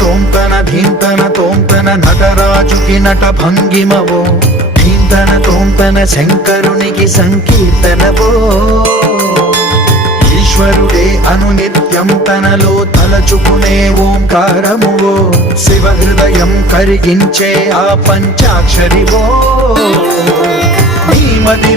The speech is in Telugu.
తోంతన ధీంతన తోంతన నటరాజుకి నట భంగిమవో ధీంతన తోంతన శంకరునికి సంకీర్తనవో ఈశ్వరుడే అనునిత్యం తనలో తలచుకునే ఓంకారమువో శివ హృదయం కరిగించే ఆ పంచాక్షరివో నీ మది